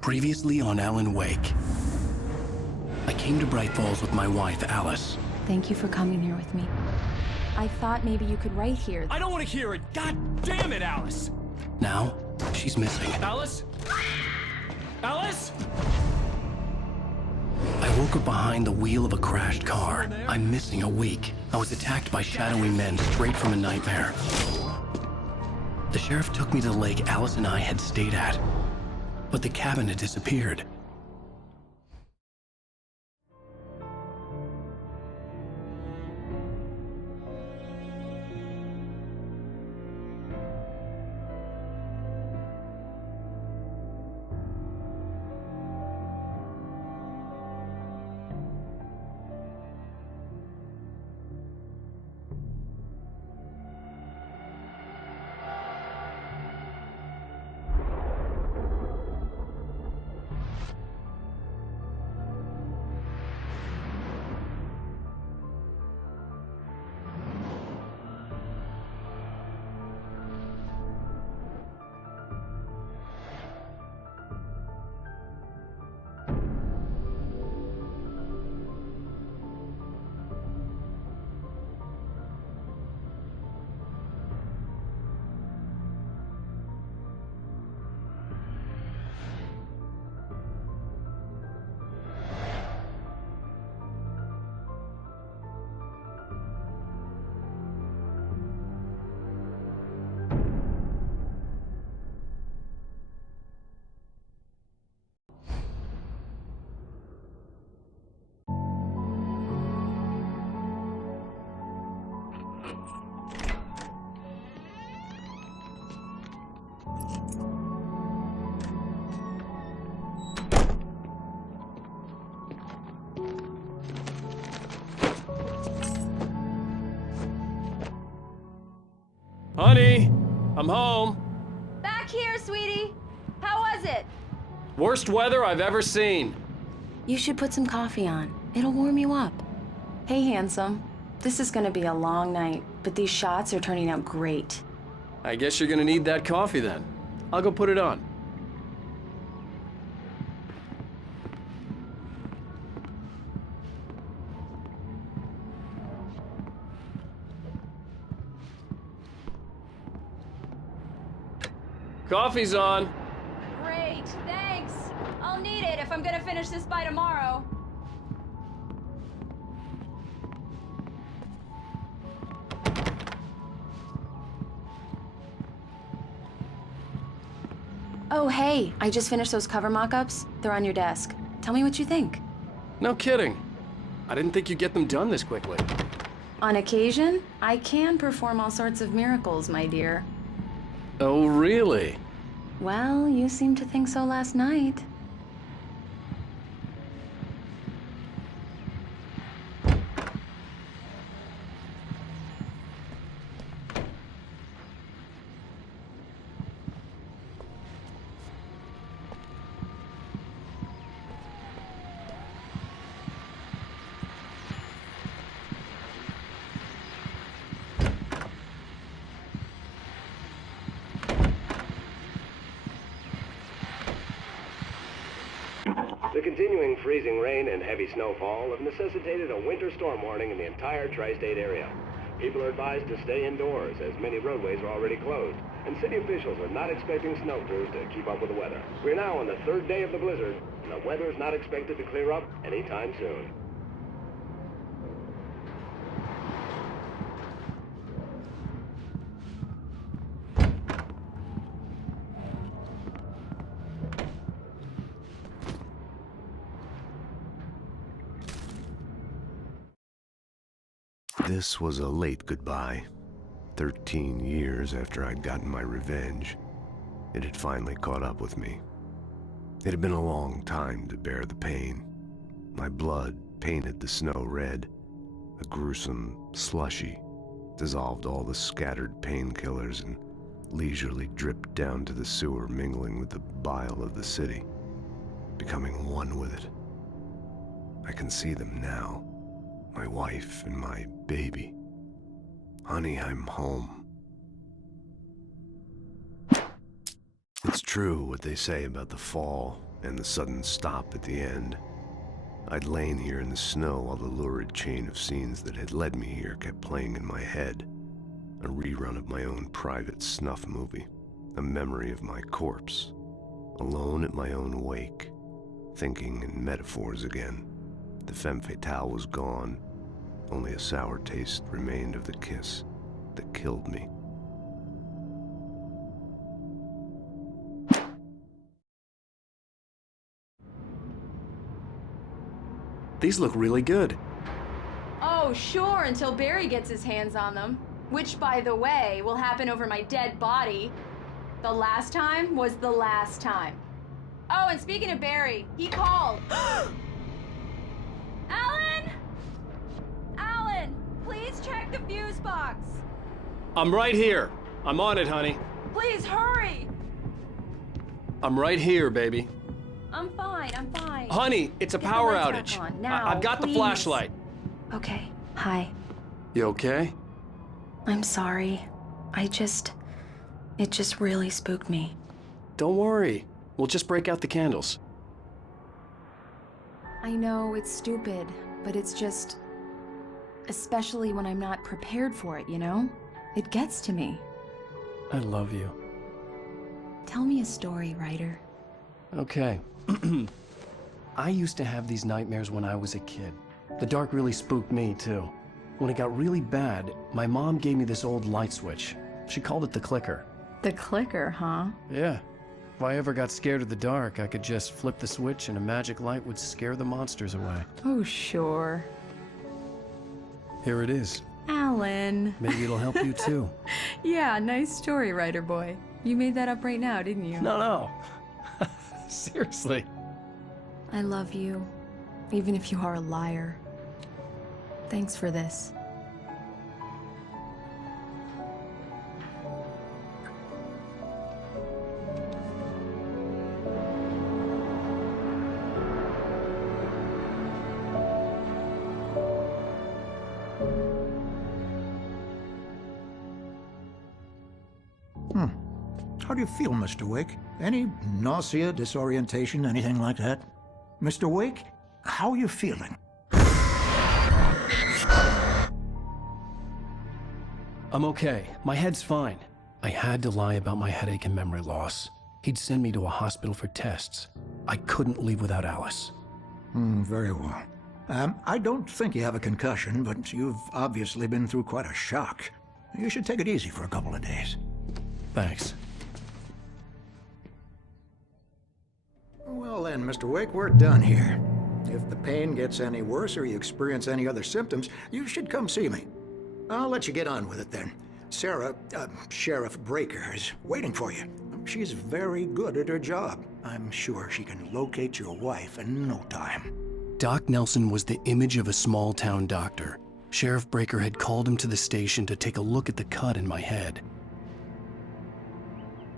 Previously on Alan Wake. I came to Bright Falls with my wife, Alice. Thank you for coming here with me. I thought maybe you could write here. I don't want to hear it! God damn it, Alice! Now, she's missing. Alice? Alice? I woke up behind the wheel of a crashed car. I'm missing a week. I was attacked by shadowy men straight from a nightmare. The sheriff took me to the lake Alice and I had stayed at, but the cabin had disappeared. Honey, I'm home. Back here, sweetie. How was it? Worst weather I've ever seen. You should put some coffee on. It'll warm you up. Hey, handsome. This is gonna be a long night, but these shots are turning out great. I guess you're gonna need that coffee then. I'll go put it on. Coffee's on. Great, thanks. I'll need it if I'm gonna finish this by tomorrow. Oh, hey, I just finished those cover mock-ups. They're on your desk. Tell me what you think. No kidding. I didn't think you'd get them done this quickly. On occasion, I can perform all sorts of miracles, my dear. Oh, really? Well, you seemed to think so last night. The continuing freezing rain and heavy snowfall have necessitated a winter storm warning in the entire tri-state area. People are advised to stay indoors as many roadways are already closed, and city officials are not expecting snow crews to keep up with the weather. We're now on the third day of the blizzard, and the weather is not expected to clear up anytime soon. This was a late goodbye. 13 years after I'd gotten my revenge, it had finally caught up with me. It had been a long time to bear the pain. My blood painted the snow red. A gruesome slushy dissolved all the scattered painkillers and leisurely dripped down to the sewer, mingling with the bile of the city, becoming one with it. I can see them now. My wife and my baby. Honey, I'm home. It's true what they say about the fall. and the sudden stop at the end. I'd lain here in the snow while the lurid chain of scenes that had led me here kept playing in my head. A rerun of my own private snuff movie. A memory of my corpse. Alone at my own wake. Thinking in metaphors again. The femme fatale was gone. Only a sour taste remained of the kiss that killed me. These look really good. Oh, sure, until Barry gets his hands on them. Which, by the way, will happen over my dead body. The last time was the last time. Oh, and speaking of Barry, he called. Alan! Alan, please check the fuse box. I'm right here. I'm on it, honey. Please hurry. I'm right here, baby. I'm fine, I'm fine. Honey, it's a Get the power lights outage. back on, now, I've got please. the flashlight. Okay, hi. You okay? I'm sorry. It just really spooked me. Don't worry. We'll just break out the candles. I know it's stupid, but it's just... especially when I'm not prepared for it, you know? It gets to me. I love you. Tell me a story, writer. Okay. I used to have these nightmares when I was a kid. The dark really spooked me, too. When it got really bad, my mom gave me this old light switch. She called it the clicker. The clicker, huh? Yeah. If I ever got scared of the dark, I could just flip the switch and a magic light would scare the monsters away. Oh, sure. Here it is. Alan. Maybe it'll help you, too. Yeah, nice story, writer boy. You made that up right now, didn't you? No. Seriously. I love you, even if you are a liar. Thanks for this. How do you feel, Mr. Wake? Any nausea, disorientation, anything like that? Mr. Wake, how are you feeling? I'm okay. My head's fine. I had to lie about my headache and memory loss. He'd send me to a hospital for tests. I couldn't leave without Alice. Very well. I don't think you have a concussion, but you've obviously been through quite a shock. You should take it easy for a couple of days. Thanks. Well then, Mr. Wake, we're done here. If the pain gets any worse or you experience any other symptoms, you should come see me. I'll let you get on with it then. Sarah, Sheriff Breaker, is waiting for you. She's very good at her job. I'm sure she can locate your wife in no time. Doc Nelson was the image of a small-town doctor. Sheriff Breaker had called him to the station to take a look at the cut in my head.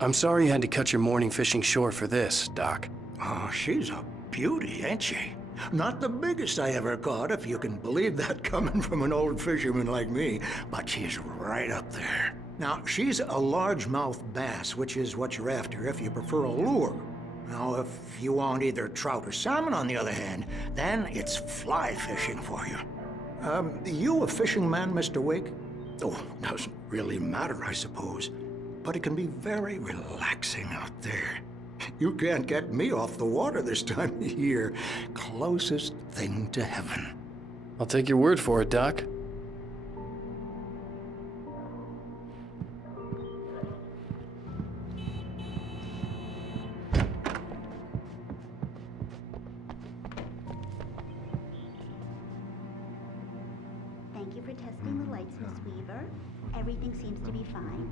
I'm sorry you had to cut your morning fishing short for this, Doc. Oh, she's a beauty, ain't she? Not the biggest I ever caught, if you can believe that coming from an old fisherman like me, but she's right up there. Now, she's a largemouth bass, which is what you're after if you prefer a lure. Now, if you want either trout or salmon, on the other hand, then it's fly fishing for you. You a fishing man, Mr. Wake? Oh, doesn't really matter, I suppose. But it can be very relaxing out there. You can't get me off the water this time of year. Closest thing to heaven. I'll take your word for it, Doc. Thank you for testing the lights, Miss Weaver. Everything seems to be fine.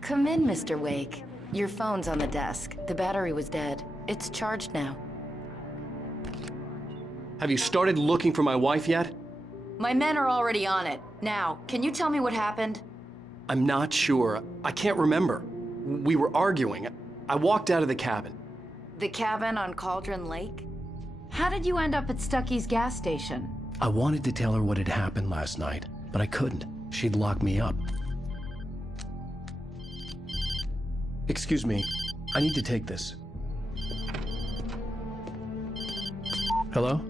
Come in, Mr. Wake. Your phone's on the desk. The battery was dead. It's charged now. Have you started looking for my wife yet? My men are already on it. Now, can you tell me what happened? I'm not sure. I can't remember. We were arguing. I walked out of the cabin. The cabin on Cauldron Lake? How did you end up at Stucky's gas station? I wanted to tell her what had happened last night, but I couldn't. she'd lock me up. Excuse me, I need to take this. Hello?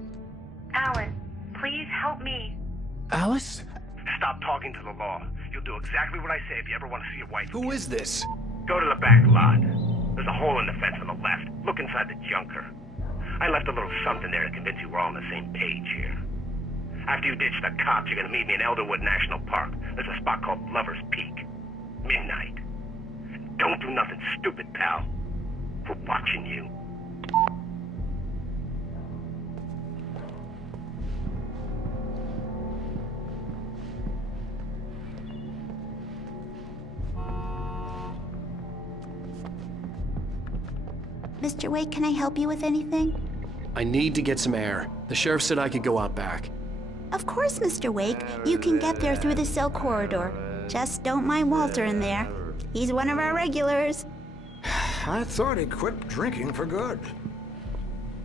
Alan, please help me. Alice? Stop talking to the law. You'll do exactly what I say if you ever want to see your wife. Who is this? Go to the back lot. There's a hole in the fence on the left. Look inside the junker. I left a little something there to convince you we're all on the same page here. After you ditch the cops, you're gonna meet me in Elderwood National Park. There's a spot called Lover's Peak. Midnight. Don't do nothing stupid, pal. We're watching you. Mr. Wake, can I help you with anything? I need to get some air. The sheriff said I could go out back. Of course, Mr. Wake. You can get there through the cell corridor. Just don't mind Walter in there. He's one of our regulars. I thought he quit drinking for good.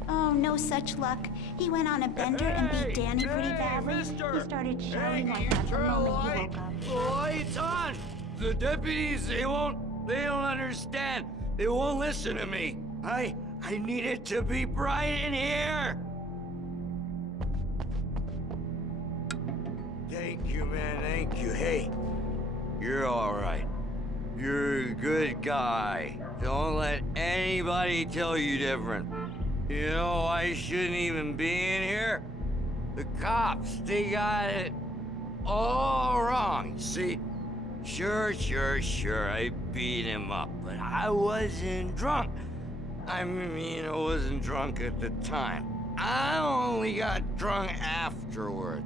Oh, no such luck. He went on a bender and beat Danny pretty badly. He started shouting like that the moment he woke up. The light's on! The deputies, they don't understand. They won't listen to me. I need it to be bright in here! Thank you, man, thank you. Hey, you're all right. You're a good guy. Don't let anybody tell you different. You know, I shouldn't even be in here. The cops, they got it all wrong. See, sure, I beat him up, but I wasn't drunk. I mean, I wasn't drunk at the time. I only got drunk afterward.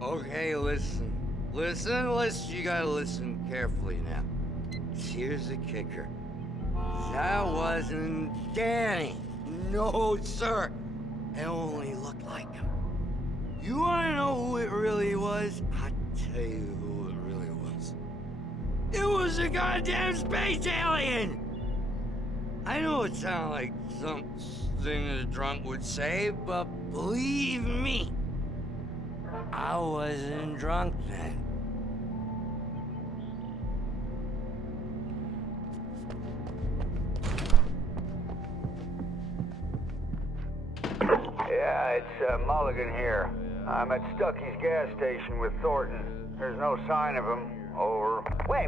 Okay, listen. You gotta listen carefully now. Here's the kicker. That wasn't Danny. No, sir. It only looked like him. You wanna know who it really was? I'll tell you who it really was. It was a goddamn space alien! I know it sounds like something a drunk would say, but believe me, I wasn't drunk then. Yeah, it's Mulligan here. I'm at Stucky's gas station with Thornton. There's no sign of him. Over. Wait.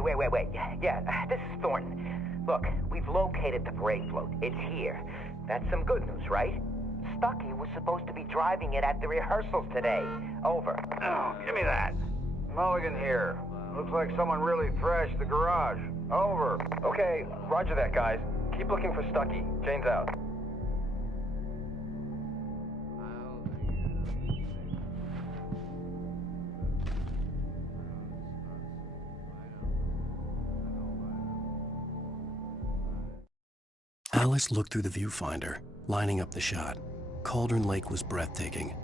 Yeah, this is Thornton. Look, we've located the brake float. It's here. That's some good news, right? Stucky was supposed to be driving it at the rehearsals today. Over. Oh, give me that. Mulligan here. Looks like someone really thrashed the garage. Over. Okay, roger that, guys. Keep looking for Stucky. Jane's out. Alice looked through the viewfinder, lining up the shot. Cauldron Lake was breathtaking.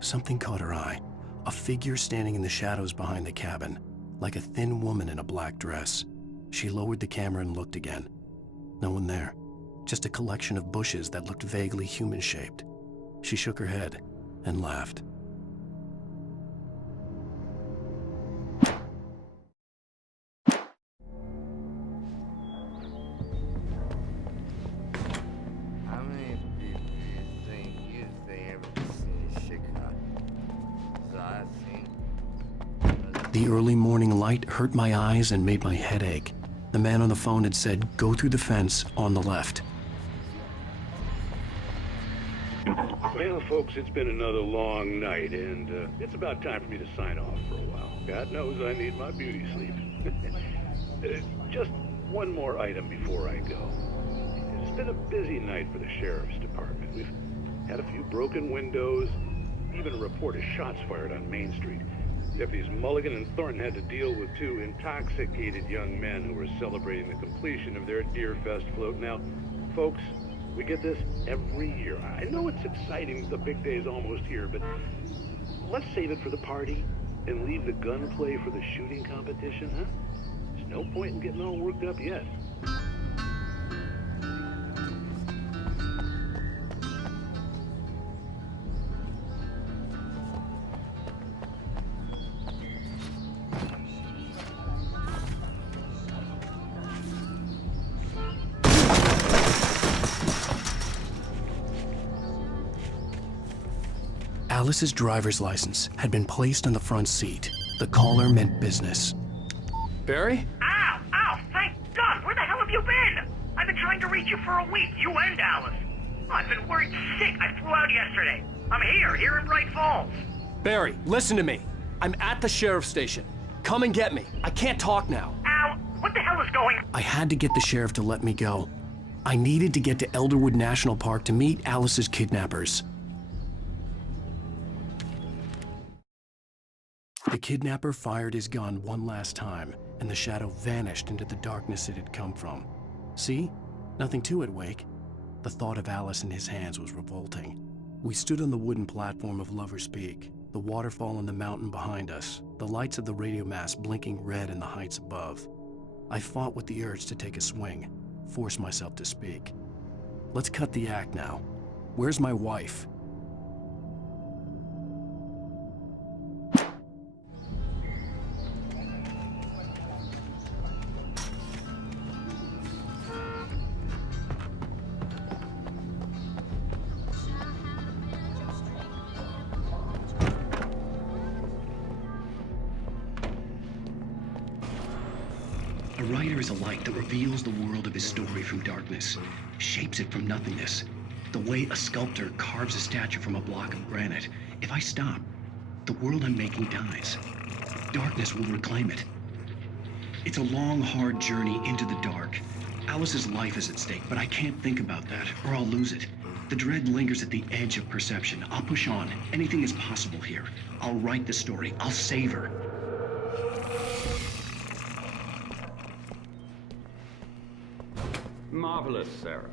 Something caught her eye. A figure standing in the shadows behind the cabin, like a thin woman in a black dress. She lowered the camera and looked again. No one there. Just a collection of bushes that looked vaguely human-shaped. She shook her head and laughed. How many people do you think ever seen Chicago? So I've seen. The early morning light hurt my eyes and made my head ache. The man on the phone had said, "Go through the fence on the left." Well, folks, it's been another long night, and it's about time for me to sign off for a while. God knows I need my beauty sleep. Just one more item before I go. It's been a busy night for the sheriff's department. We've had a few broken windows, even a report of shots fired on Main Street. Deputies Mulligan and Thornton had to deal with two intoxicated young men who were celebrating the completion of their Deerfest float. Now, folks, we get this every year. I know it's exciting, the big day's almost here, but let's save it for the party and leave the gunplay for the shooting competition, huh? There's no point in getting all worked up yet. Alice's driver's license had been placed on the front seat. The caller meant business. Barry? Ow! Ow! Thank God! Where the hell have you been? I've been trying to reach you for a week, you and Alice. I've been worried sick. I flew out yesterday. I'm here in Bright Falls. Barry, listen to me. I'm at the sheriff's station. Come and get me. I can't talk now. Al, what the hell is going on? I had to get the sheriff to let me go. I needed to get to Elderwood National Park to meet Alice's kidnappers. The kidnapper fired his gun one last time, and the shadow vanished into the darkness it had come from. See? Nothing to it, Wake. The thought of Alice in his hands was revolting. We stood on the wooden platform of Lover's Peak, the waterfall and the mountain behind us, the lights of the radio mast blinking red in the heights above. I fought with the urge to take a swing, force myself to speak. Let's cut the act now. Where's my wife? A writer is a light that reveals the world of his story from darkness, shapes it from nothingness. The way a sculptor carves a statue from a block of granite. If I stop, the world I'm making dies. Darkness will reclaim it. It's a long, hard journey into the dark. Alice's life is at stake, but I can't think about that, or I'll lose it. The dread lingers at the edge of perception. I'll push on. Anything is possible here. I'll write the story. I'll save her. Marvelous, Sarah.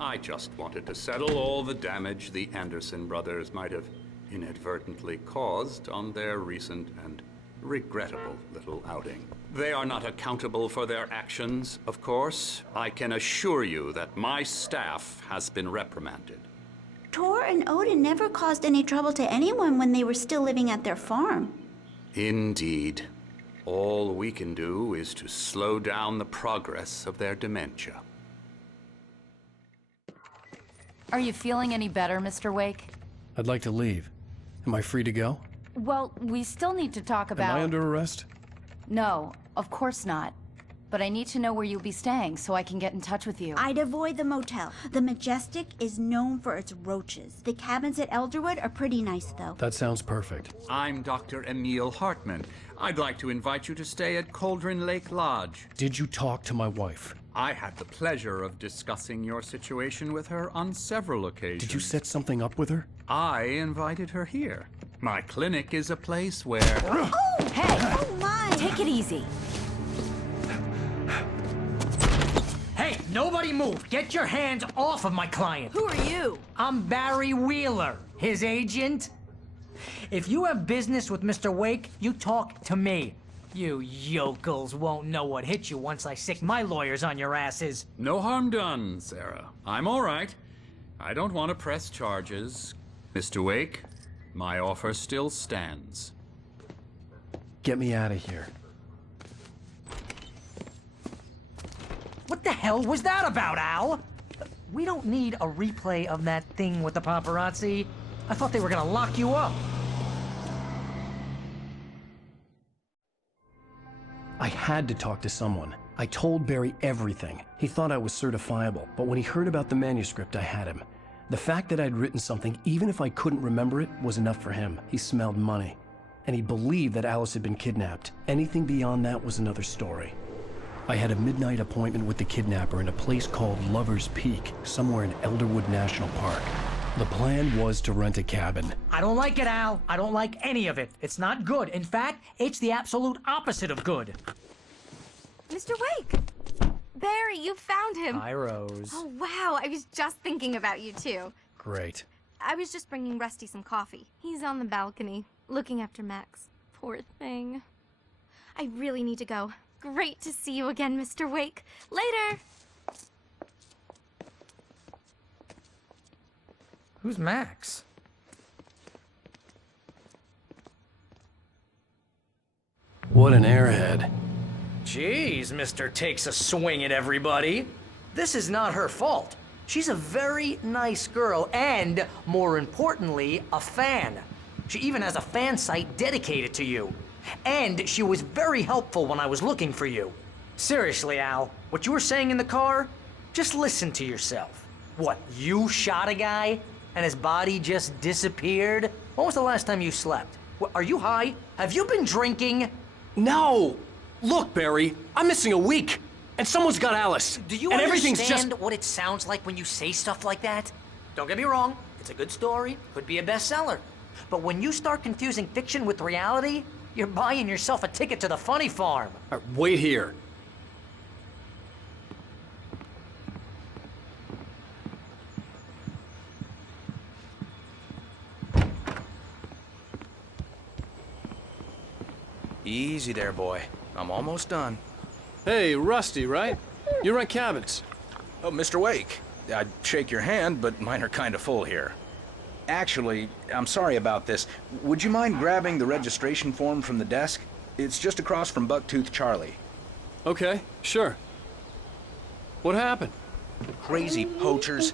I just wanted to settle all the damage the Anderson brothers might have inadvertently caused on their recent and regrettable little outing. They are not accountable for their actions, of course. I can assure you that my staff has been reprimanded. Tor and Odin never caused any trouble to anyone when they were still living at their farm. Indeed. All we can do is to slow down the progress of their dementia. Are you feeling any better, Mr. Wake? I'd like to leave. Am I free to go? Well, we still need to talk about... Am I under arrest? No, of course not. But I need to know where you'll be staying so I can get in touch with you. I'd avoid the motel. The Majestic is known for its roaches. The cabins at Elderwood are pretty nice, though. That sounds perfect. I'm Dr. Emil Hartman. I'd like to invite you to stay at Cauldron Lake Lodge. Did you talk to my wife? I had the pleasure of discussing your situation with her on several occasions. Did you set something up with her? I invited her here. My clinic is a place where... Oh! Hey! Oh, my! Take it easy. Hey, nobody move! Get your hands off of my client! Who are you? I'm Barry Wheeler, his agent. If you have business with Mr. Wake, you talk to me. You yokels won't know what hit you once I sick my lawyers on your asses. No harm done, Sarah. I'm all right. I don't want to press charges. Mr. Wake, my offer still stands. Get me out of here. What the hell was that about, Al? We don't need a replay of that thing with the paparazzi. I thought they were gonna lock you up. I had to talk to someone. I told Barry everything. He thought I was certifiable, but when he heard about the manuscript, I had him. The fact that I'd written something, even if I couldn't remember it, was enough for him. He smelled money. And he believed that Alice had been kidnapped. Anything beyond that was another story. I had a midnight appointment with the kidnapper in a place called Lover's Peak, somewhere in Elderwood National Park. The plan was to rent a cabin. I don't like it, Al. I don't like any of it. It's not good. In fact, it's the absolute opposite of good. Mr. Wake! Barry, you found him. Hi, Rose. Oh, wow. I was just thinking about you, too. Great. I was just bringing Rusty some coffee. He's on the balcony, looking after Max. Poor thing. I really need to go. Great to see you again, Mr. Wake. Later! Who's Max? What an airhead. Jeez, Mr. Takes a swing at everybody. This is not her fault. She's a very nice girl and, more importantly, a fan. She even has a fan site dedicated to you. And she was very helpful when I was looking for you. Seriously, Al, what you were saying in the car, just listen to yourself. What, you shot a guy and his body just disappeared? When was the last time you slept? What, are you high? Have you been drinking? No! Look, Barry, I'm missing a week, and someone's got Alice. Do you and understand everything's just... what it sounds like when you say stuff like that? Don't get me wrong, it's a good story, could be a bestseller. But when you start confusing fiction with reality, you're buying yourself a ticket to the funny farm. All right, wait here. Easy there, boy. I'm almost done. Hey, Rusty, right? You rent cabins. Oh, Mr. Wake. I'd shake your hand, but mine are kind of full here. Actually, I'm sorry about this. Would you mind grabbing the registration form from the desk? It's just across from Bucktooth Charlie. Okay, sure. What happened? Crazy poachers.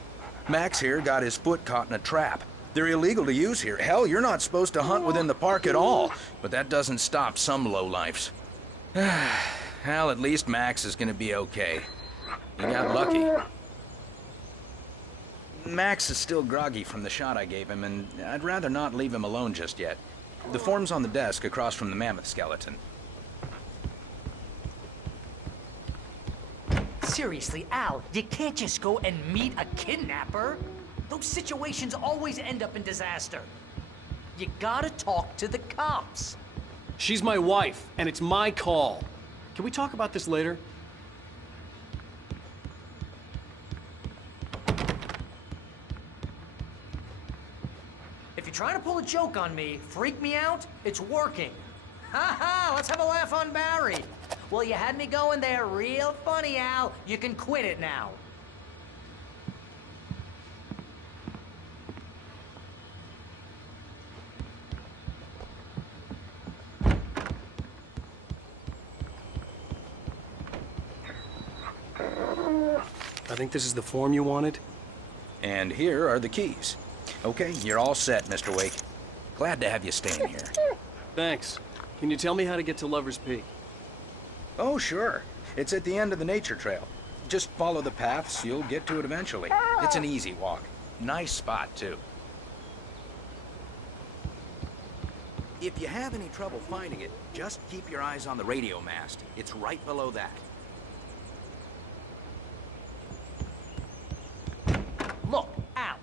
Max here got his foot caught in a trap. They're illegal to use here. Hell, you're not supposed to hunt within the park at all. But that doesn't stop some lowlifes. Well, at least Max is gonna be okay. He got lucky. Max is still groggy from the shot I gave him, and I'd rather not leave him alone just yet. The form's on the desk across from the mammoth skeleton. Seriously, Al, you can't just go and meet a kidnapper. Those situations always end up in disaster. You gotta talk to the cops. She's my wife, and it's my call. Can we talk about this later? If you're trying to pull a joke on me, freak me out, it's working. Ha ha, let's have a laugh on Barry. Well, you had me going there real funny, Al. You can quit it now. I think this is the form you wanted. And here are the keys. Okay, you're all set, Mr. Wake. Glad to have you staying here. Thanks. Can you tell me how to get to Lover's Peak? Oh, sure. It's at the end of the nature trail. Just follow the paths, you'll get to it eventually. It's an easy walk. Nice spot, too. If you have any trouble finding it, just keep your eyes on the radio mast. It's right below that. Look, Al,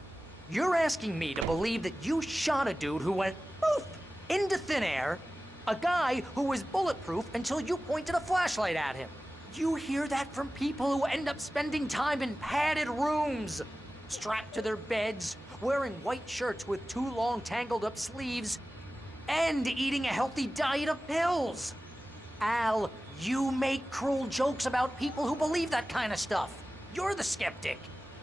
you're asking me to believe that you shot a dude who went poof into thin air, a guy who was bulletproof until you pointed a flashlight at him. You hear that from people who end up spending time in padded rooms, strapped to their beds, wearing white shirts with too long tangled up sleeves, and eating a healthy diet of pills. Al, you make cruel jokes about people who believe that kind of stuff. You're the skeptic.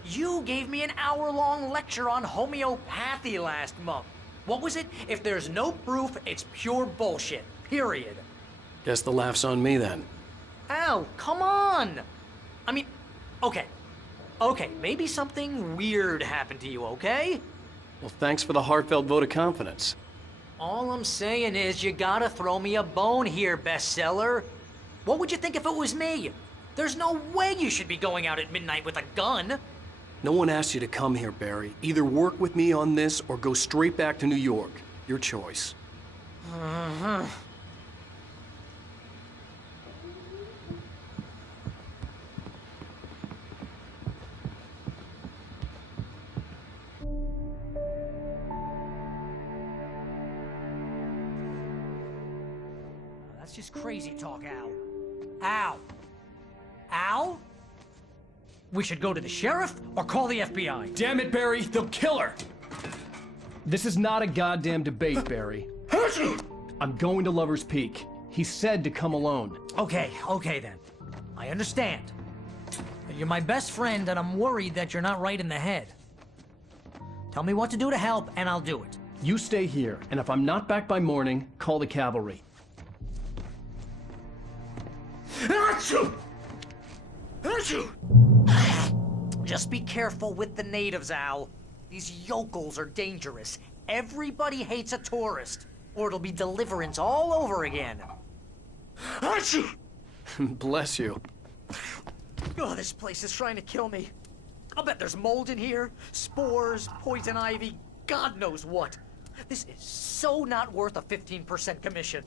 You gave me an hour-long lecture on homeopathy last month. What was it? If there's no proof, it's pure bullshit. Period. Guess the laugh's on me then. Al, come on! I mean, okay. Okay, maybe something weird happened to you, okay? Well, thanks for the heartfelt vote of confidence. All I'm saying is you gotta throw me a bone here, bestseller. What would you think if it was me? There's no way you should be going out at midnight with a gun. No one asked you to come here, Barry. Either work with me on this or go straight back to New York. Your choice. That's just crazy talk, Al. Al! Al? We should go to the sheriff or call the FBI. Damn it, Barry, they'll kill her! This is not a goddamn debate, Barry. I'm going to Lover's Peak. He said to come alone. Okay then. I understand. You're my best friend and I'm worried that you're not right in the head. Tell me what to do to help and I'll do it. You stay here, and if I'm not back by morning, call the cavalry. Just be careful with the natives, Al. These yokels are dangerous. Everybody hates a tourist, or it'll be Deliverance all over again. Achoo! Bless you. Oh, this place is trying to kill me. I'll bet there's mold in here, spores, poison ivy, God knows what. This is so not worth a 15% commission.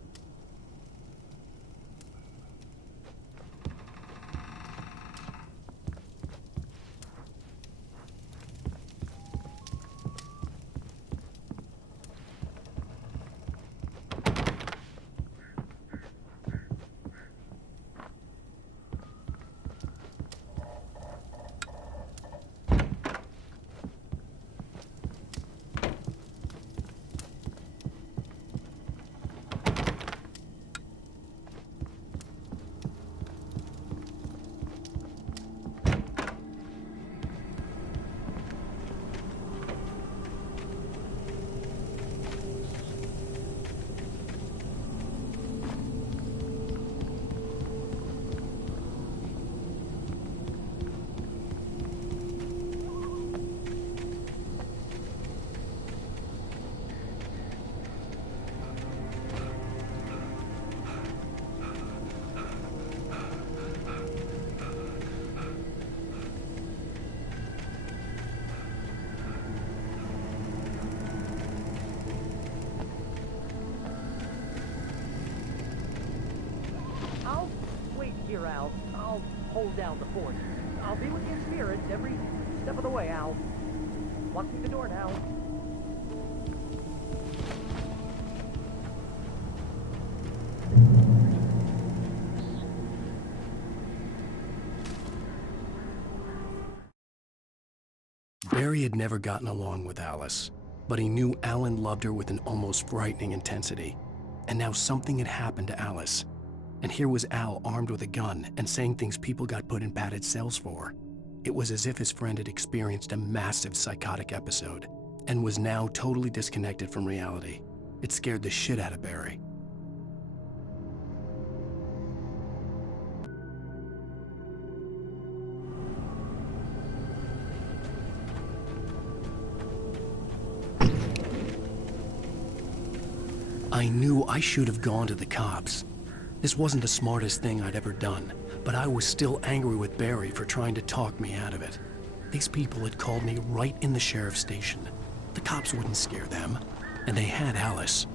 Here, Al. I'll hold down the fort. I'll be with you in spirit every step of the way, Al. Walk through the door now. Barry had never gotten along with Alice, but he knew Alan loved her with an almost frightening intensity. And now something had happened to Alice. And here was Al armed with a gun and saying things people got put in padded cells for. It was as if his friend had experienced a massive psychotic episode and was now totally disconnected from reality. It scared the shit out of Barry. I knew I should have gone to the cops. This wasn't the smartest thing I'd ever done, but I was still angry with Barry for trying to talk me out of it. These people had called me right in the sheriff's station. The cops wouldn't scare them, and they had Alice.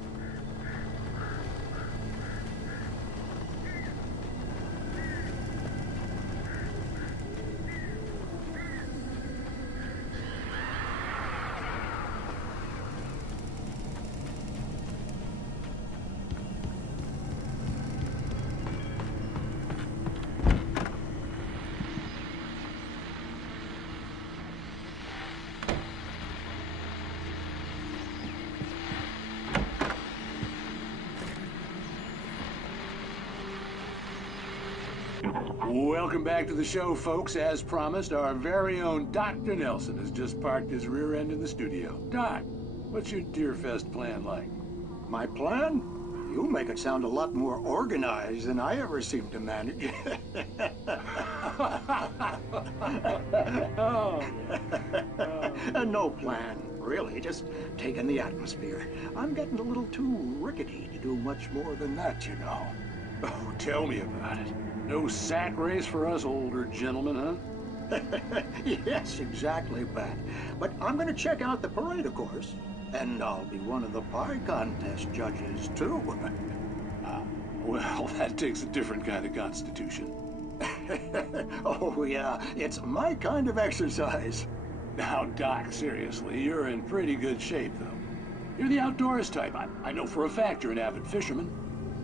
Welcome back to the show, folks. As promised, our very own Dr. Nelson has just parked his rear end in the studio. Doc, what's your Deerfest plan like? My plan? You make it sound a lot more organized than I ever seem to manage. No plan, really. Just taking the atmosphere. I'm getting a little too rickety to do much more than that, you know. Oh, tell me about it. No sack race for us older gentlemen, huh? Yes, exactly, Pat. But I'm going to check out the parade, of course. And I'll be one of the pie contest judges, too. Well, that takes a different kind of constitution. Oh, yeah. It's my kind of exercise. Now, Doc, seriously, you're in pretty good shape, though. You're the outdoors type. I know for a fact you're an avid fisherman.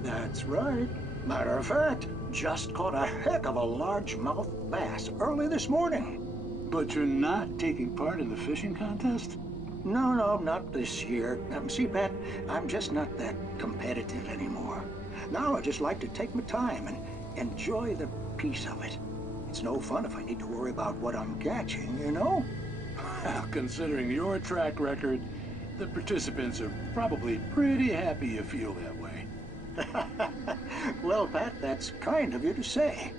That's right. Matter of fact, just caught a heck of a largemouth bass early this morning. But you're not taking part in the fishing contest? No, not this year. See, Pat, I'm just not that competitive anymore. Now I just like to take my time and enjoy the peace of it. It's no fun if I need to worry about what I'm catching, you know? Well, considering your track record, the participants are probably pretty happy you feel that way. Well, Pat, that's kind of you to say.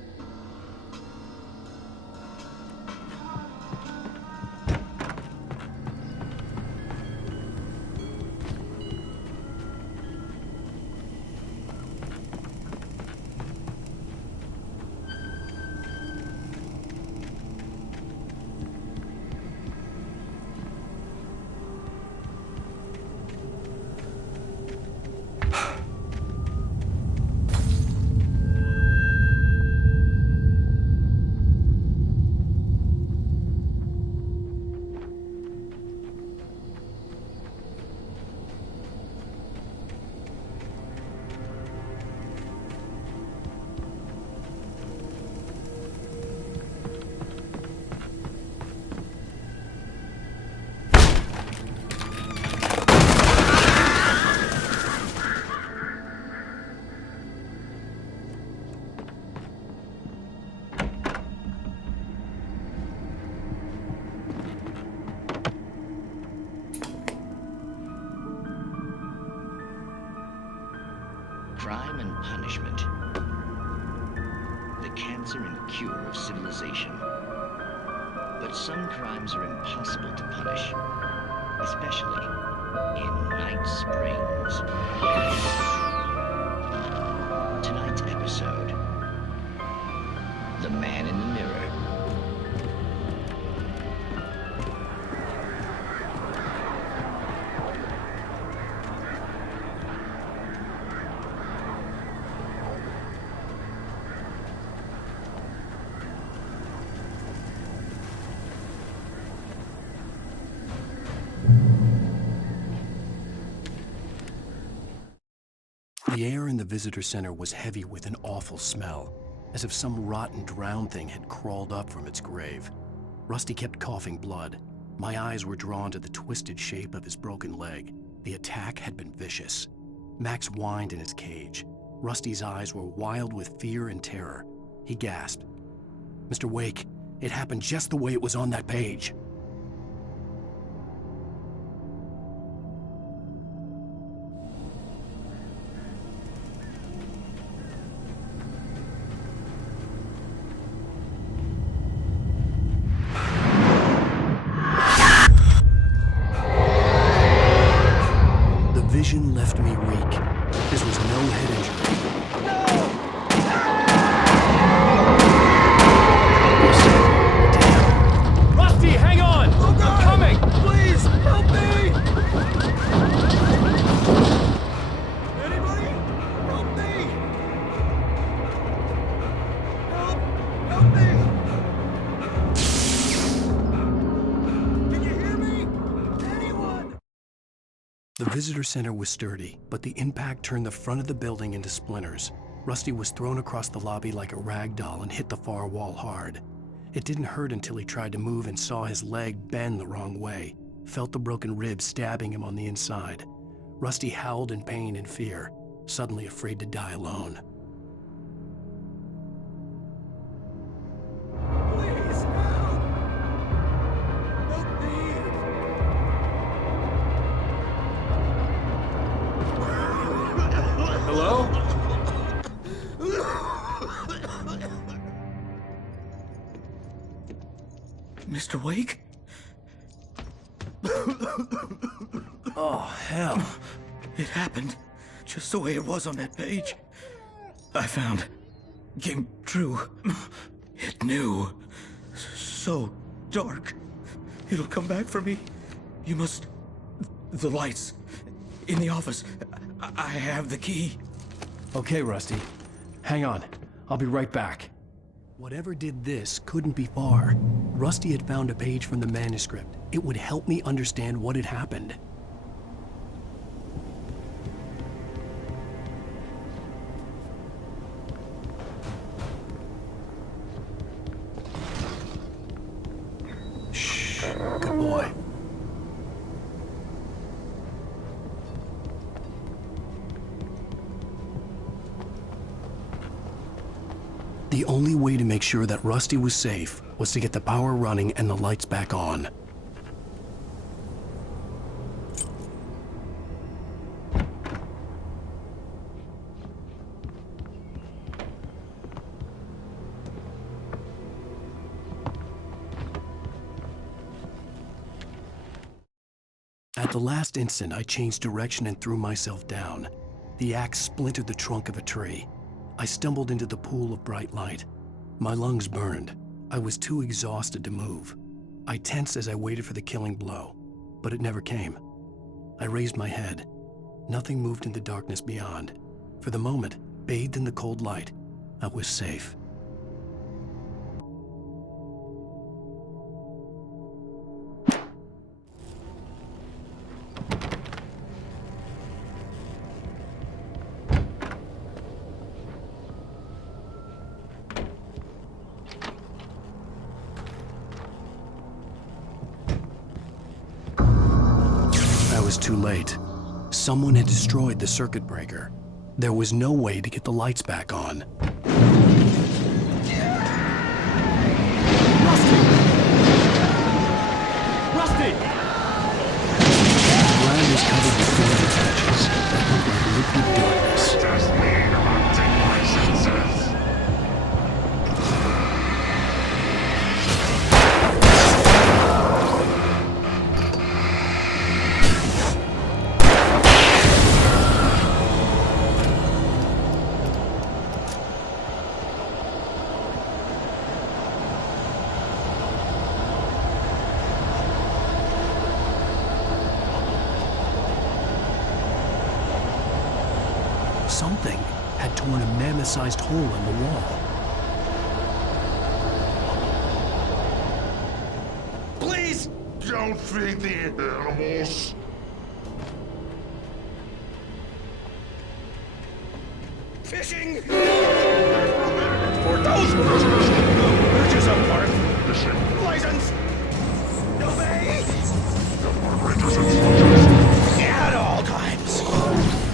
crime and punishment. The cancer and cure of civilization. But some crimes are impossible to punish, especially in Night Springs. Tonight's episode, The Man in the Mirror. The air in the visitor center was heavy with an awful smell, as if some rotten drowned thing had crawled up from its grave. Rusty kept coughing blood. My eyes were drawn to the twisted shape of his broken leg. The attack had been vicious. Max whined in his cage. Rusty's eyes were wild with fear and terror. He gasped. "Mr. Wake, it happened just the way it was on that page." Vision left me weak. This was no head injury. Damn. Rusty, hang on! Oh, God. I'm coming! Please, help me! Anybody? Help me! Help me! Can you hear me? Anyone? The visitor center was sturdy, but the impact turned the front of the building into splinters. Rusty was thrown across the lobby like a rag doll and hit the far wall hard. It didn't hurt until he tried to move and saw his leg bend the wrong way, felt the broken ribs stabbing him on the inside. Rusty howled in pain and fear, suddenly afraid to die alone. Please, help! Help me! Hello? Mr. Wake? Oh, hell. It happened just the way it was on that page. I found. Came true. It knew. So dark. It'll come back for me. You must... The lights. In the office. I have the key. Okay, Rusty. Hang on. I'll be right back. Whatever did this couldn't be far. Rusty had found a page from the manuscript. It would help me understand what had happened. Shh. Good boy. The only way to make sure that Rusty was safe was to get the power running and the lights back on. At the last instant, I changed direction and threw myself down. The axe splintered the trunk of a tree. I stumbled into the pool of bright light. My lungs burned. I was too exhausted to move. I tensed as I waited for the killing blow, but it never came. I raised my head. Nothing moved in the darkness beyond. For the moment, bathed in the cold light, I was safe. Too late. Someone had destroyed the circuit breaker. There was no way to get the lights back on. Rusty! The ground was covered with faded patches that looked like liquid darkness. Something had torn a mammoth-sized hole in the wall. Please don't feed the animals. Fishing! For those bridges apart. License! Obey! At all times.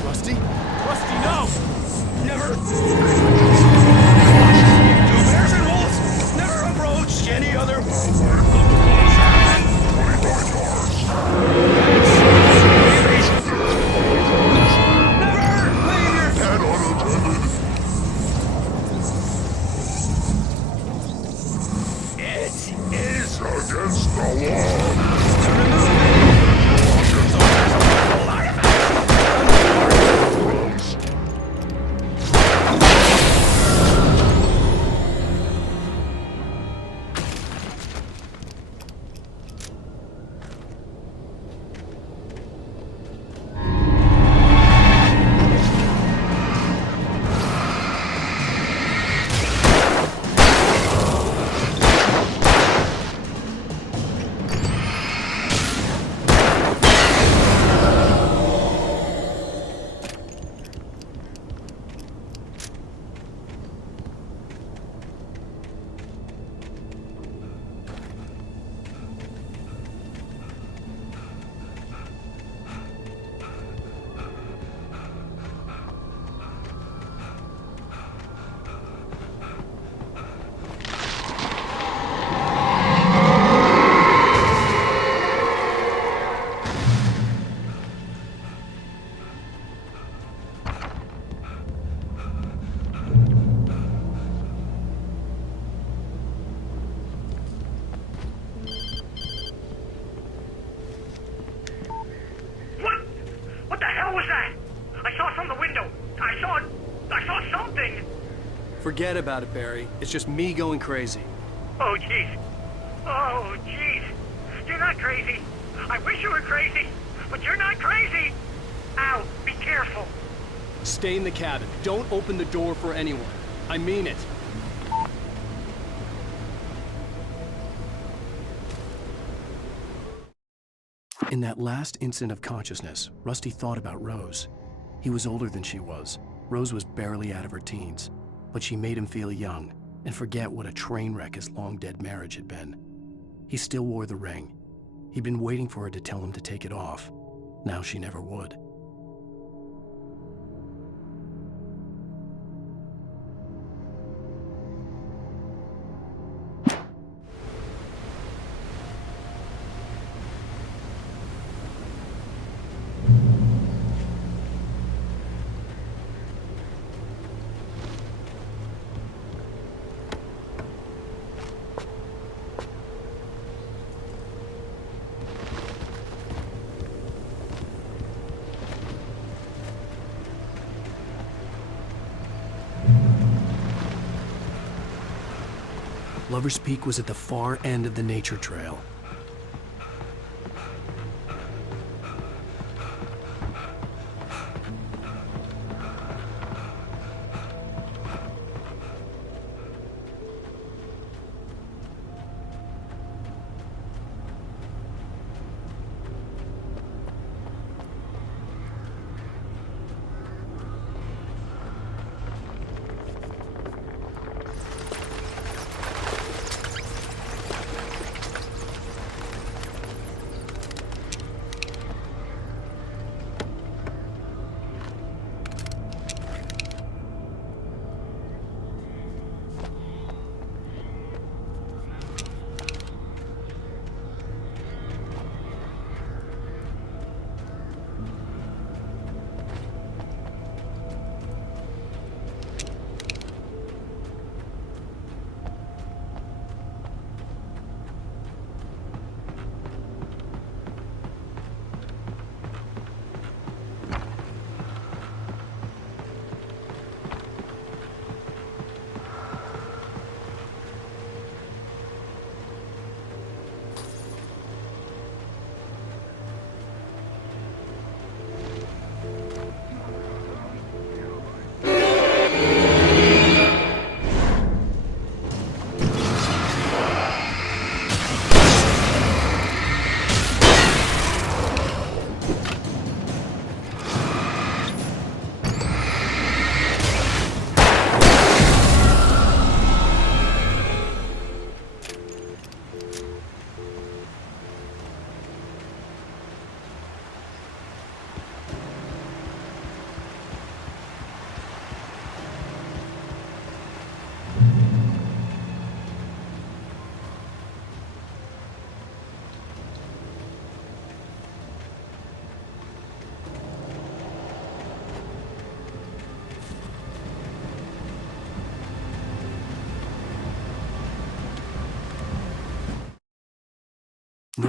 Rusty? Rusty, no! Never. To bears and wolves, never approach any other. Against the law. Forget about it, Barry. It's just me going crazy. Oh, jeez. Oh, jeez. You're not crazy. I wish you were crazy, but you're not crazy. Ow, be careful. Stay in the cabin. Don't open the door for anyone. I mean it. In that last instant of consciousness, Rusty thought about Rose. He was older than she was. Rose was barely out of her teens. But she made him feel young and forget what a train wreck his long-dead marriage had been. He still wore the ring. He'd been waiting for her to tell him to take it off. Now she never would. Lover's Peak was at the far end of the nature trail.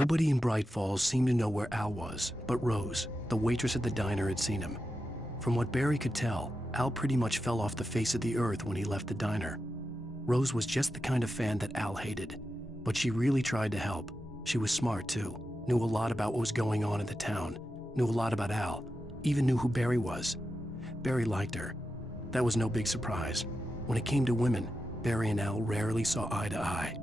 Nobody in Bright Falls seemed to know where Al was, but Rose, the waitress at the diner, had seen him. From what Barry could tell, Al pretty much fell off the face of the earth when he left the diner. Rose was just the kind of fan that Al hated, but she really tried to help. She was smart too, knew a lot about what was going on in the town, knew a lot about Al, even knew who Barry was. Barry liked her. That was no big surprise. When it came to women, Barry and Al rarely saw eye to eye.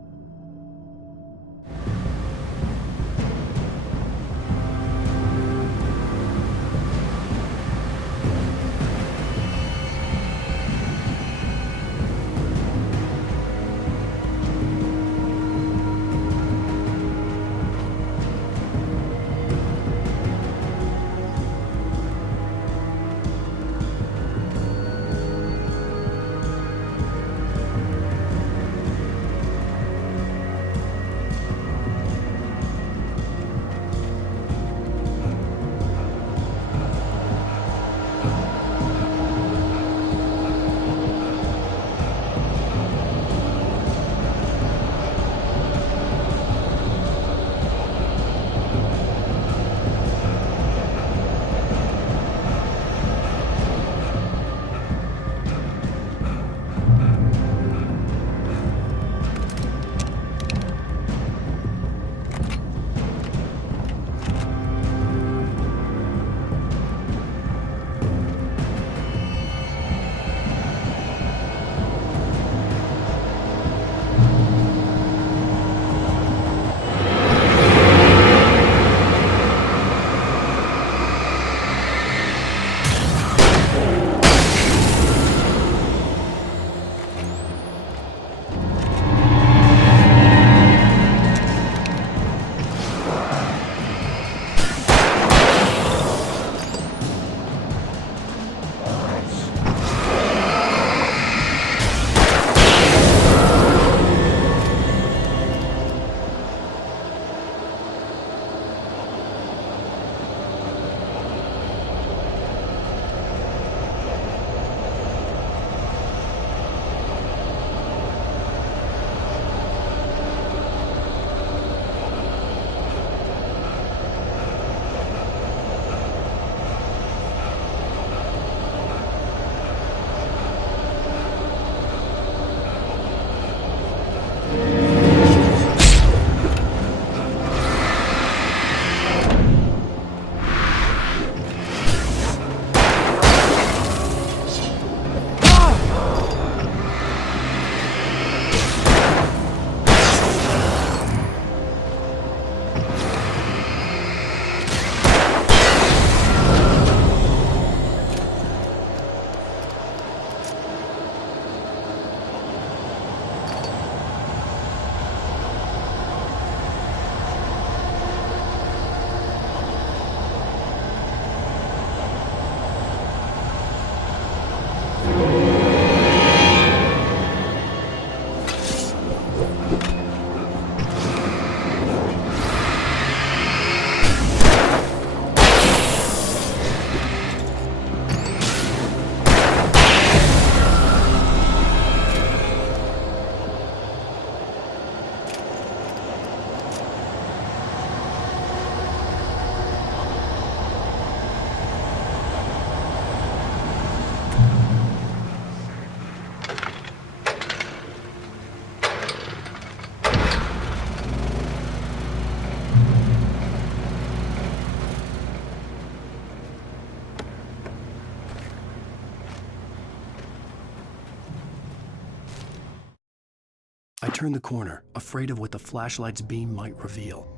I turned the corner, afraid of what the flashlight's beam might reveal.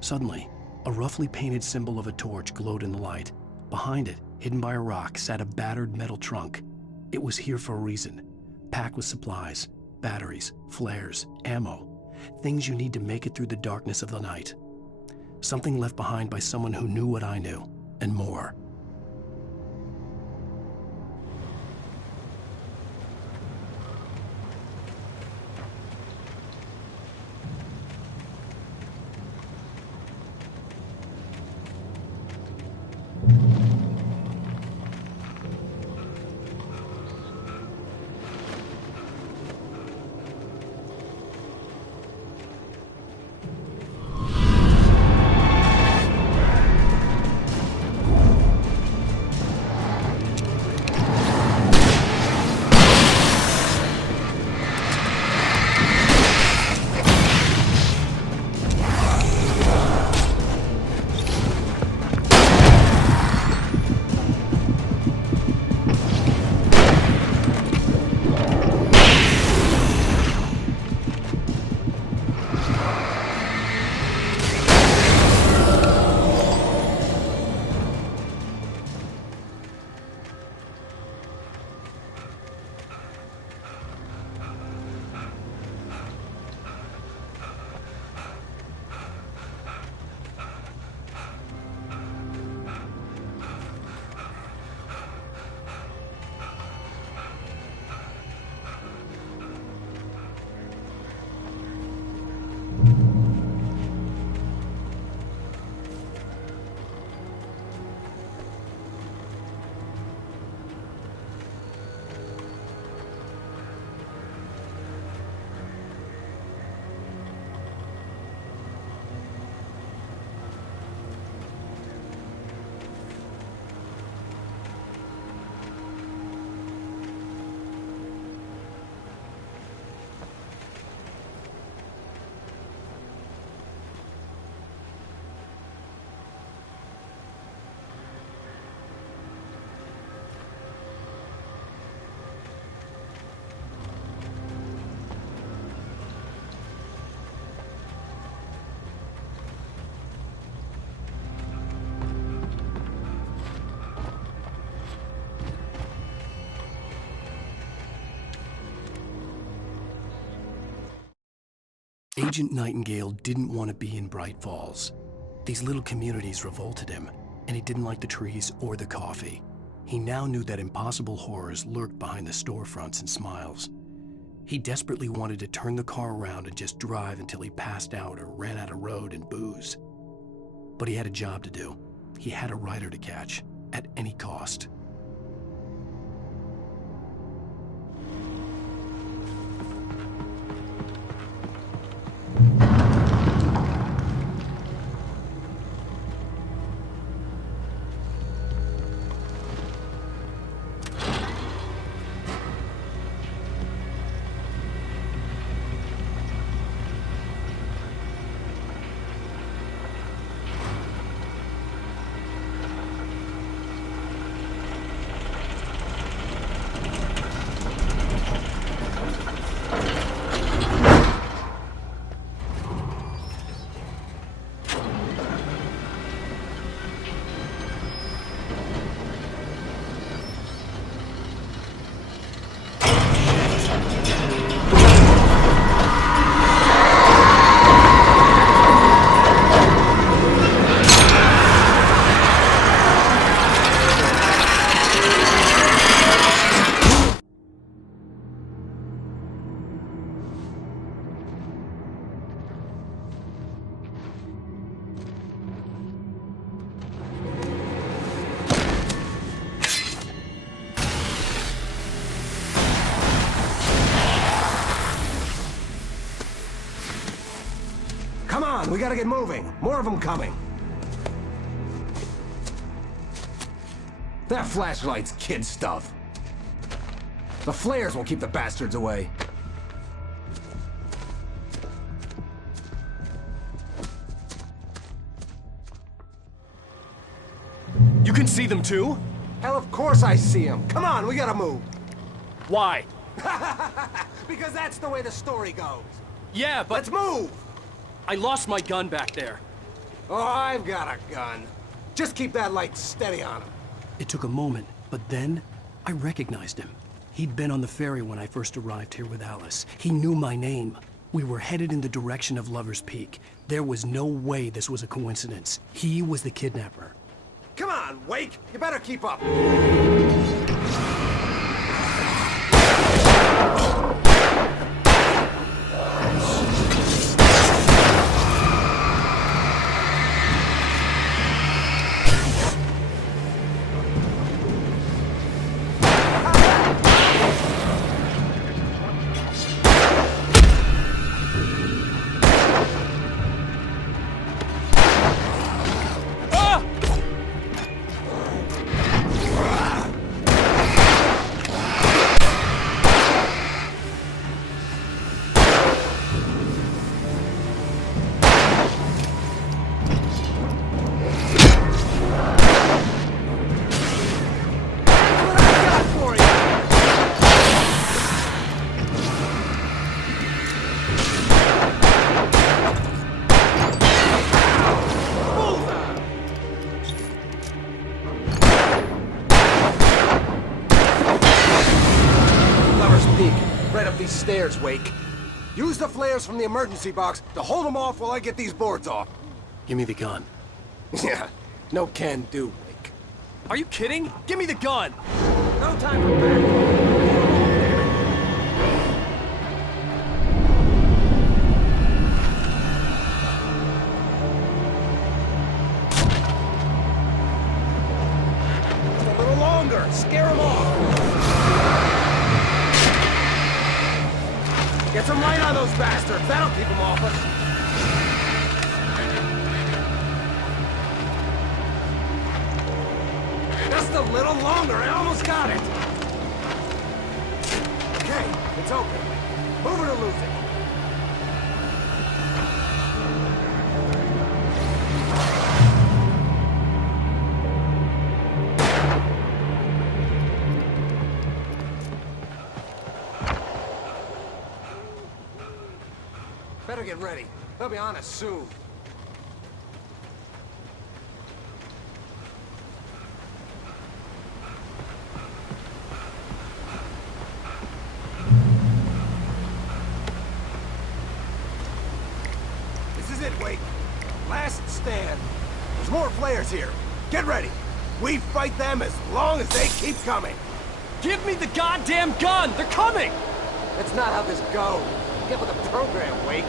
Suddenly, a roughly painted symbol of a torch glowed in the light. Behind it, hidden by a rock, sat a battered metal trunk. It was here for a reason, packed with supplies, batteries, flares, ammo, things you need to make it through the darkness of the night. Something left behind by someone who knew what I knew, and more. Agent Nightingale didn't want to be in Bright Falls. These little communities revolted him, and he didn't like the trees or the coffee. He now knew that impossible horrors lurked behind the storefronts and smiles. He desperately wanted to turn the car around and just drive until he passed out or ran out of road and booze. But he had a job to do. He had a rider to catch, at any cost. Come on, we gotta get moving. More of them coming. That flashlight's kid stuff. The flares won't keep the bastards away. You can see them too? Hell, of course I see them. Come on, we gotta move. Why? Because that's the way the story goes. Yeah, but... Let's move! I lost my gun back there. Oh, I've got a gun. Just keep that light steady on him. It took a moment, but then I recognized him. He'd been on the ferry when I first arrived here with Alice. He knew my name. We were headed in the direction of Lover's Peak. There was no way this was a coincidence. He was the kidnapper. Come on, Wake! You better keep up! Stairs, Wake. Use the flares from the emergency box to hold them off while I get these boards off. Give me the gun. Yeah, no can do, Wake. Are you kidding? Give me the gun! No time for back. Just a little longer. Scare them off. Get some light on those bastards. That'll keep them off us. Just a little longer. I almost got it. Okay, it's open. Move it or lose it. Better get ready. They'll be on us soon. flares here. Get ready. We fight them as long as they keep coming. Give me the goddamn gun! They're coming! That's not how this goes. Get with the program, Wake.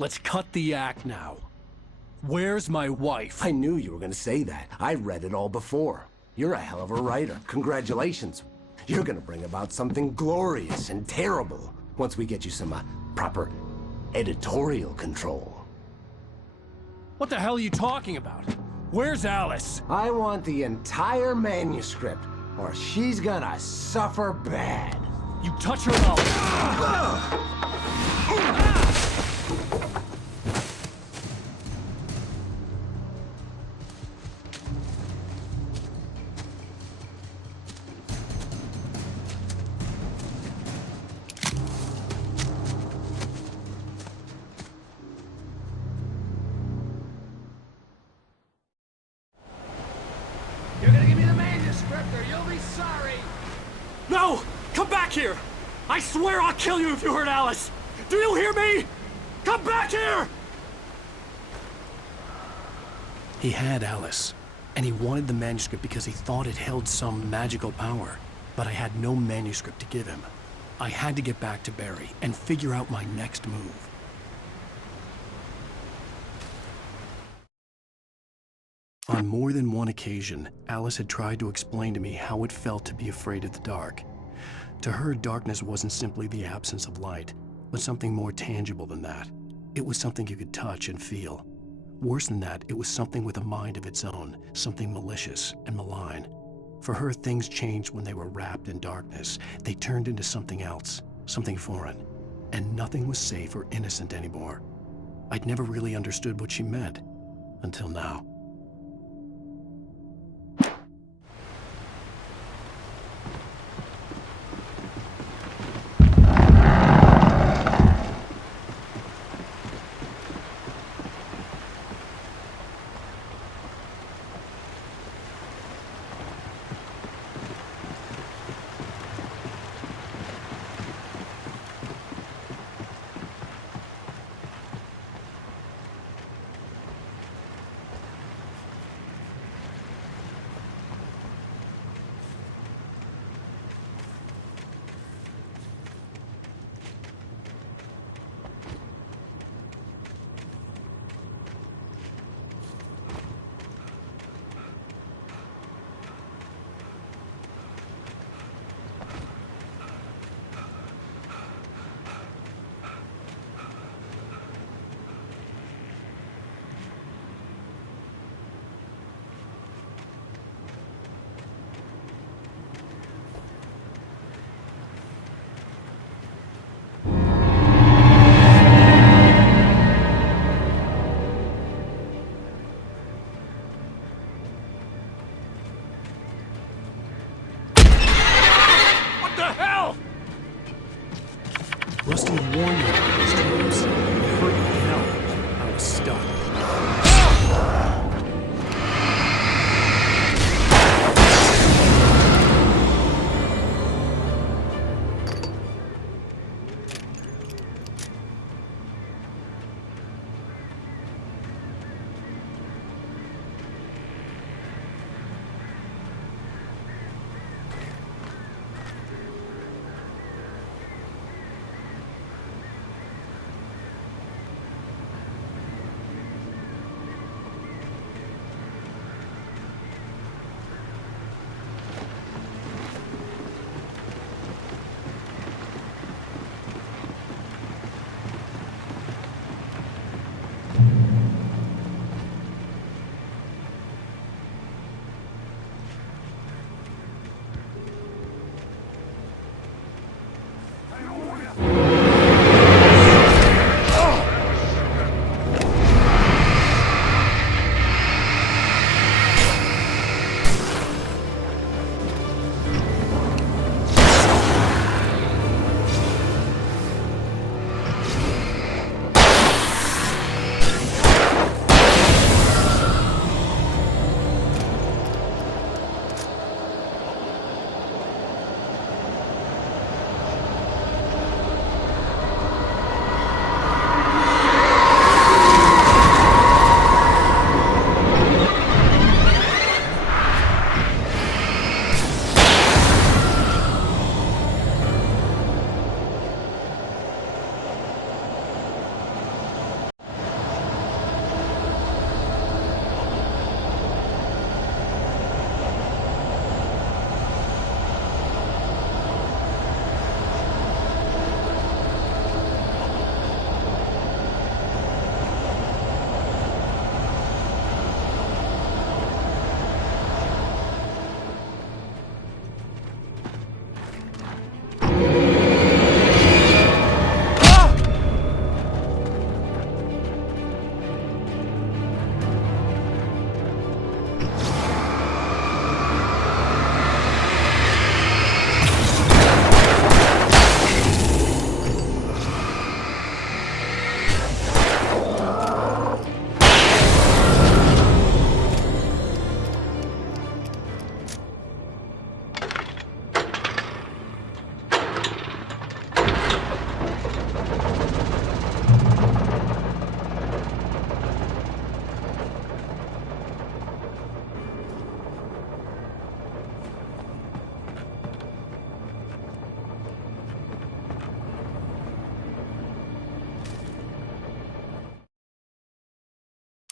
Let's cut the act now. Where's my wife? I knew you were gonna say that. I read it all before. You're a hell of a writer. Congratulations. You're gonna bring about something glorious and terrible once we get you some proper editorial control. What the hell are you talking about? Where's Alice? I want the entire manuscript, or she's gonna suffer bad. You touch her and I'll... You're gonna give me the manuscript or you'll be sorry! No! Come back here! I swear I'll kill you if you hurt Alice! Do you hear me? Come back here! He had Alice, and he wanted the manuscript because he thought it held some magical power. But I had no manuscript to give him. I had to get back to Barry and figure out my next move. On more than one occasion, Alice had tried to explain to me how it felt to be afraid of the dark. To her, darkness wasn't simply the absence of light, but something more tangible than that. It was something you could touch and feel. Worse than that, it was something with a mind of its own, something malicious and malign. For her, things changed when they were wrapped in darkness. They turned into something else, something foreign, and nothing was safe or innocent anymore. I'd never really understood what she meant, until now. Rusty had warned me about these tubes. It hurt like hell. I was stuck.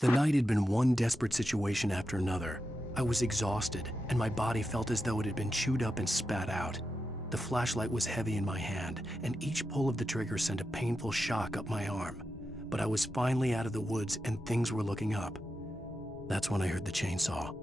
The night had been one desperate situation after another. I was exhausted, and my body felt as though it had been chewed up and spat out. The flashlight was heavy in my hand, and each pull of the trigger sent a painful shock up my arm. But I was finally out of the woods, and things were looking up. That's when I heard the chainsaw.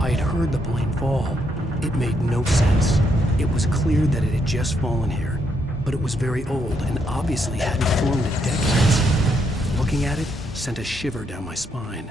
I had heard the plane fall. It made no sense. It was clear that it had just fallen here, but it was very old and obviously hadn't flown in decades. Looking at it sent a shiver down my spine.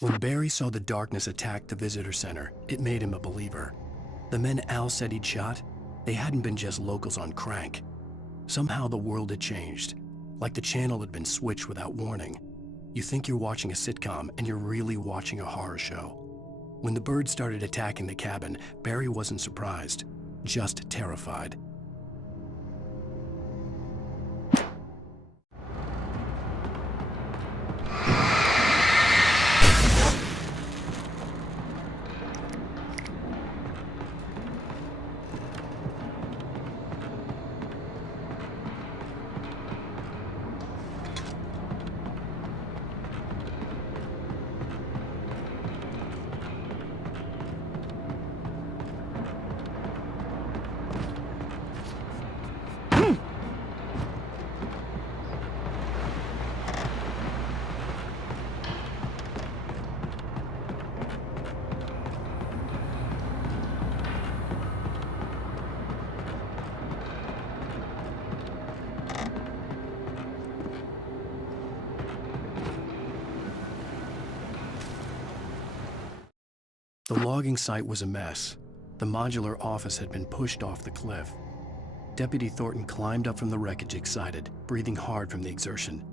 When Barry saw the darkness attack the visitor center, it made him a believer. The men Al said he'd shot, they hadn't been just locals on crank. Somehow the world had changed, like the channel had been switched without warning. You think you're watching a sitcom, and you're really watching a horror show. When the birds started attacking the cabin, Barry wasn't surprised, just terrified. The logging site was a mess. The modular office had been pushed off the cliff. Deputy Thornton climbed up from the wreckage excited, breathing hard from the exertion.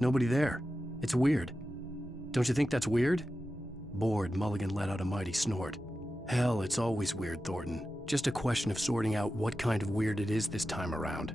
Nobody there. It's weird. Don't you think that's weird? Bored, Mulligan let out a mighty snort. Hell, it's always weird, Thornton. Just a question of sorting out what kind of weird it is this time around.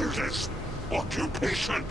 hazardous occupation.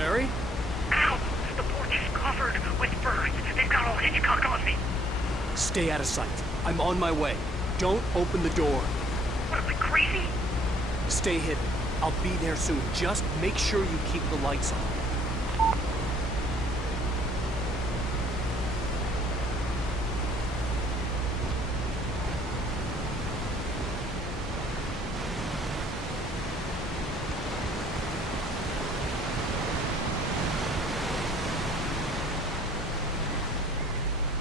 Barry? Ow! The porch is covered with birds. They've got all Hitchcock on me. Stay out of sight. I'm on my way. Don't open the door. What, am I crazy? Stay hidden. I'll be there soon. Just make sure you keep the lights on.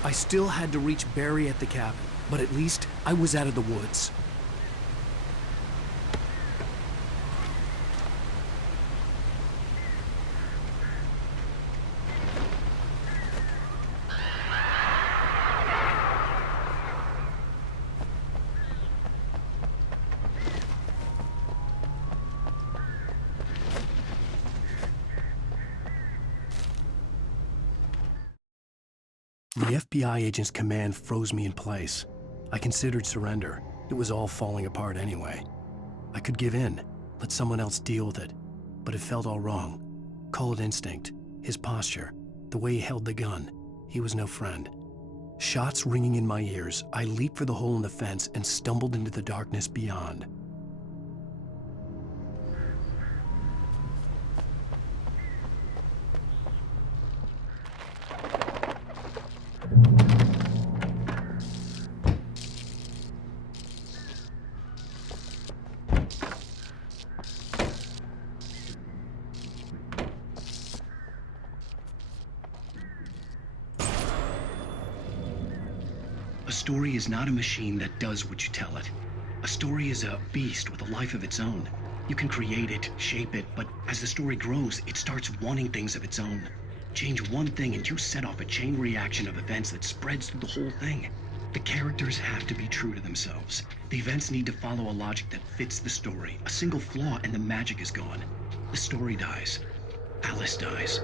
I still had to reach Barry at the cabin, but at least I was out of the woods. The FBI agent's command froze me in place. I considered surrender. It was all falling apart anyway. I could give in, let someone else deal with it, but it felt all wrong. Call it instinct, his posture, the way he held the gun. He was no friend. Shots ringing in my ears, I leaped for the hole in the fence and stumbled into the darkness beyond. A story is not a machine that does what you tell it. A story is a beast with a life of its own. You can create it, shape it, but as the story grows, it starts wanting things of its own. Change one thing and you set off a chain reaction of events that spreads through the whole thing. The characters have to be true to themselves. The events need to follow a logic that fits the story. A single flaw and the magic is gone. The story dies. Alice dies.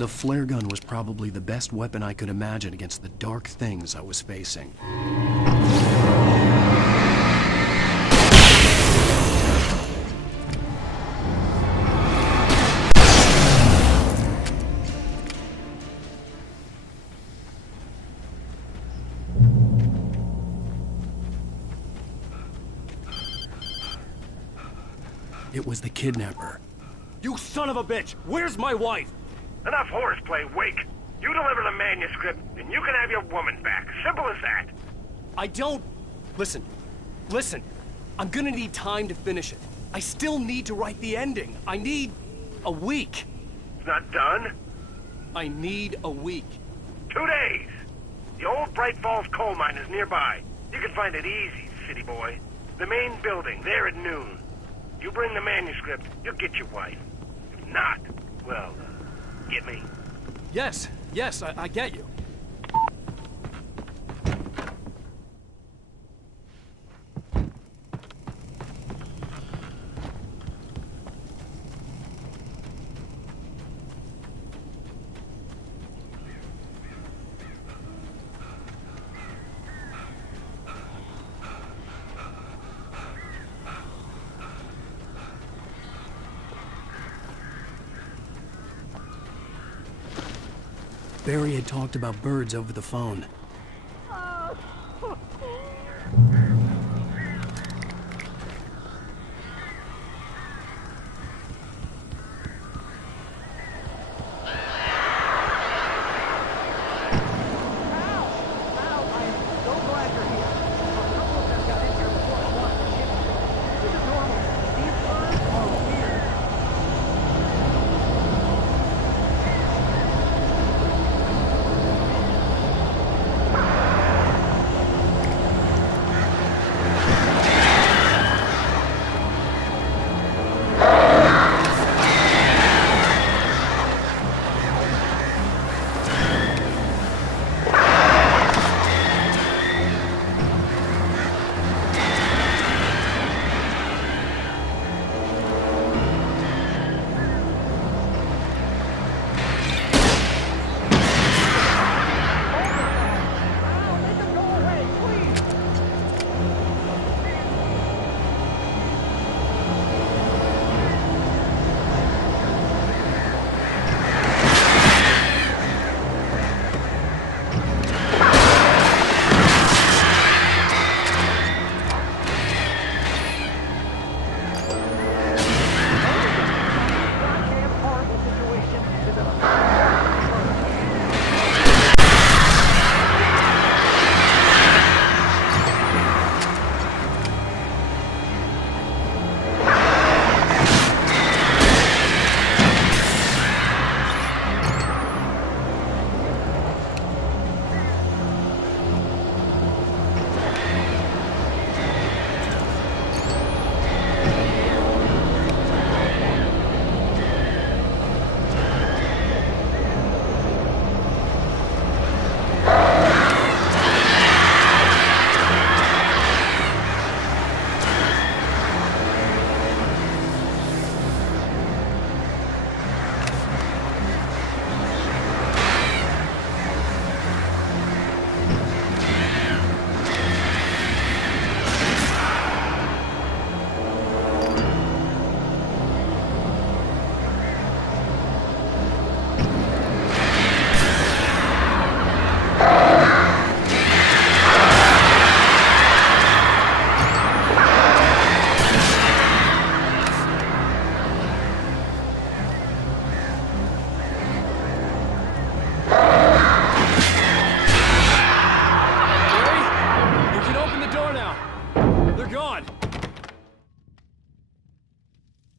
The flare gun was probably the best weapon I could imagine against the dark things I was facing. It was the kidnapper. You son of a bitch! Where's my wife? Enough horseplay, Wake. You deliver the manuscript, and you can have your woman back. Simple as that. I don't... Listen. I'm gonna need time to finish it. I still need to write the ending. I need a week. It's not done? I need a week. 2 days. The old Bright Falls coal mine is nearby. You can find it easy, city boy. The main building, there at noon. You bring the manuscript, you'll get your wife. If not, well, get me? Yes, I get you. Barry had talked about birds over the phone.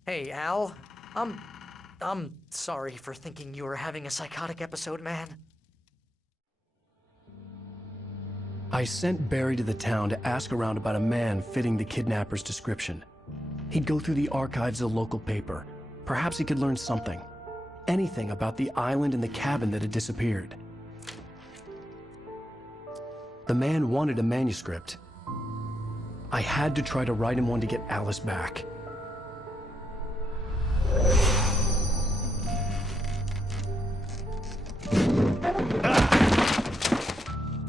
Hey, Al. I'm sorry for thinking you were having a psychotic episode, man. I sent Barry to the town to ask around about a man fitting the kidnapper's description. He'd go through the archives of the local paper. Perhaps he could learn something. Anything about the island and the cabin that had disappeared. The man wanted a manuscript. I had to try to write him one to get Alice back.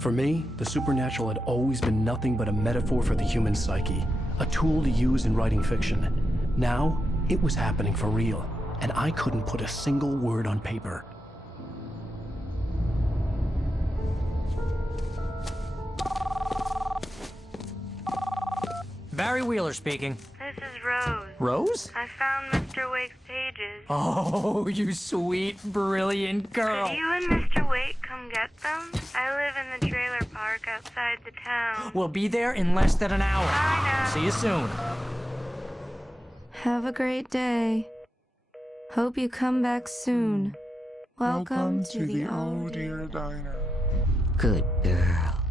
For me, the supernatural had always been nothing but a metaphor for the human psyche, a tool to use in writing fiction. Now, it was happening for real, and I couldn't put a single word on paper. Barry Wheeler speaking. This is Rose. Rose? I found Mr. Wake's pages. Oh, you sweet, brilliant girl. Could you and Mr. Wake come get them? I live in the trailer park outside the town. We'll be there in less than an hour. Bye now. See you soon. Have a great day. Hope you come back soon. Welcome to the Oh Dear Diner. Good girl.